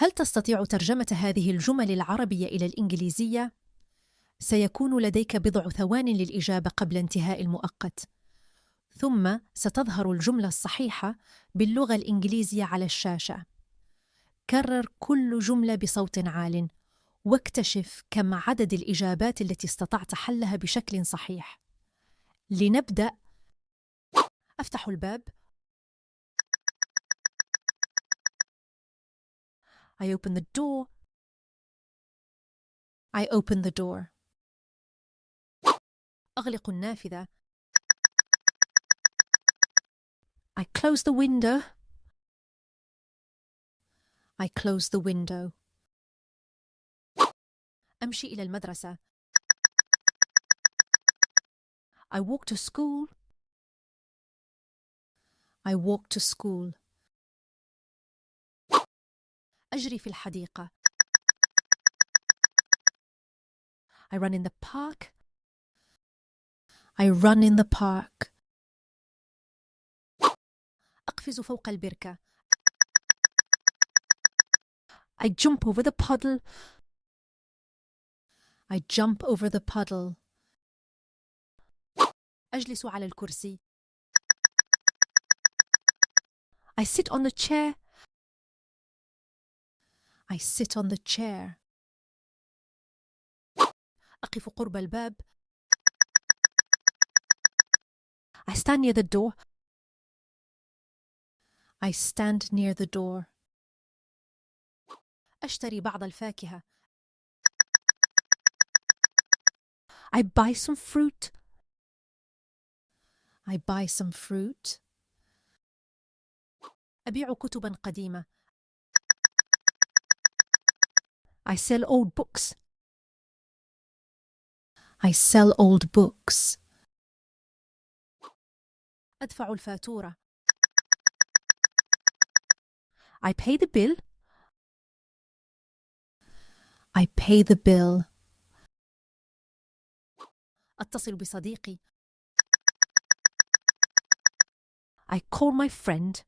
هل تستطيع ترجمة هذه الجمل العربية إلى الإنجليزية؟ سيكون لديك بضع ثوان للإجابة قبل انتهاء المؤقت، ثم ستظهر الجملة الصحيحة باللغة الإنجليزية على الشاشة. كرر كل جملة بصوت عال، واكتشف كم عدد الإجابات التي استطعت حلها بشكل صحيح. لنبدأ. أفتح الباب. I open the door. I open the door. أغلق النافذة. I close the window. I close the window. أمشي إلى المدرسة. I walk to school. I walk to school. أجري في الحديقة. I run in the park. I run in the park. أقفز فوق البركة. I jump over the puddle. I jump over the puddle. أجلس على الكرسي. I sit on the chair. I sit on the chair. أقف قرب الباب. I stand near the door. I stand near the door. أشتري بعض الفاكهة. I buy some fruit. I buy some fruit. أبيع كتبا قديمة. I sell old books. I sell old books. أدفع الفاتورة. I pay the bill. I pay the bill. أتصل بصديقي. I call my friend.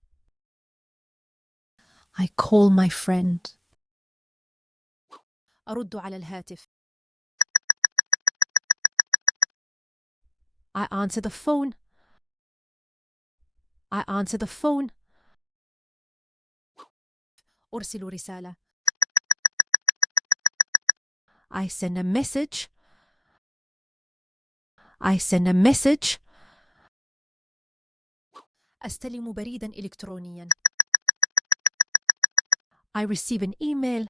I call my friend. أرد على الهاتف. I answer the phone. I answer the phone. أرسل رسالة. I send a message. I send a message. أستلم بريداً إلكترونياً. I receive an email.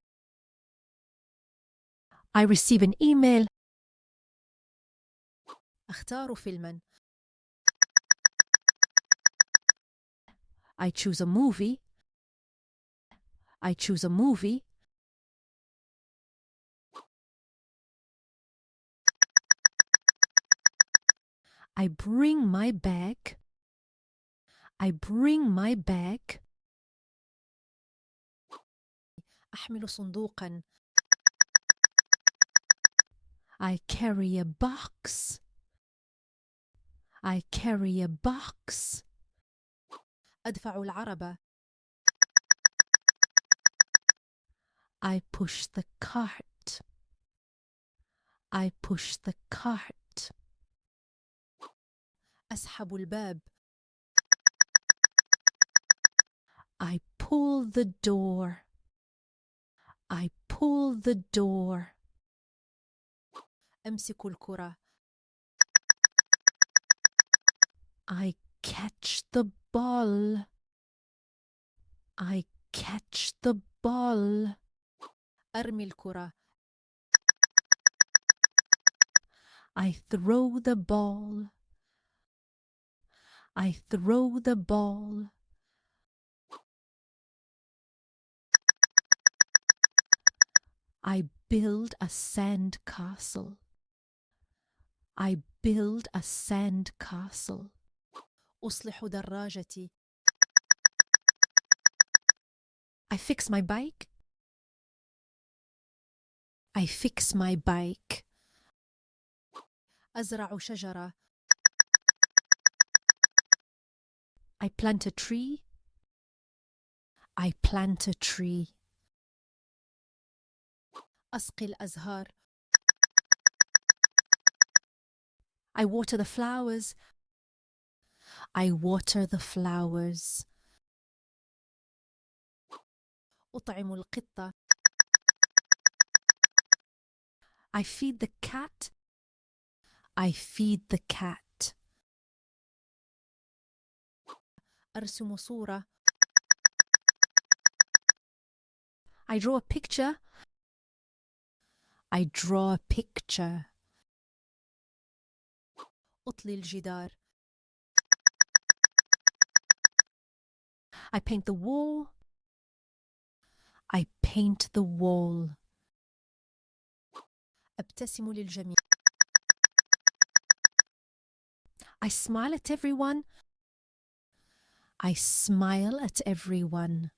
I receive an email. أختار فيلماً. I choose a movie. I choose a movie. I bring my bag. I bring my bag. أحمل صندوقاً. I carry a box. I carry a box. أدفع العربة. I push the cart. I push the cart. أسحب الباب. I pull the door. I pull the door. أمسك الكرة. I catch the ball. I catch the ball. أرمي الكرة. I throw the ball. I throw the ball. I build a sand castle. I build a sand castle. أصلح دراجتي. I fix my bike. I fix my bike. أزرع شجرة. I plant a tree. I plant a tree. أسقي الأزهار. I water the flowers. I water the flowers. أطعم القطة. I feed the cat. I feed the cat. أرسم صورة. I draw a picture. I draw a picture. أطلي الجدار. I paint the wall. I paint the wall. أبتسم للجميع. I smile at everyone. I smile at everyone.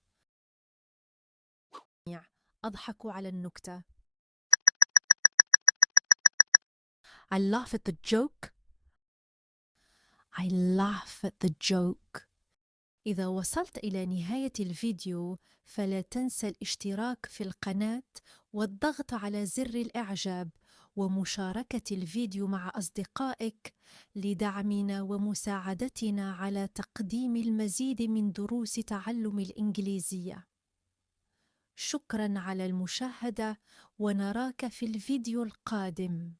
أضحك على النكتة. I laugh at the joke. I laugh at the joke. إذا وصلت إلى نهاية الفيديو فلا تنسى الاشتراك في القناة والضغط على زر الإعجاب ومشاركة الفيديو مع أصدقائك لدعمنا ومساعدتنا على تقديم المزيد من دروس تعلم الإنجليزية. شكراً على المشاهدة ونراك في الفيديو القادم.